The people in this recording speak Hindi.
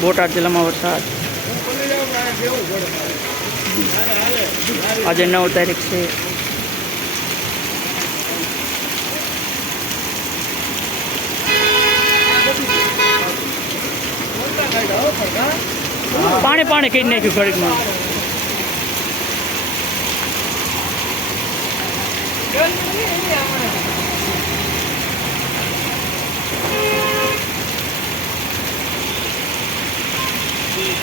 बोट आज वरसाद आज नौ तारीख से पानी पानी कहीं नहीं खड़ी में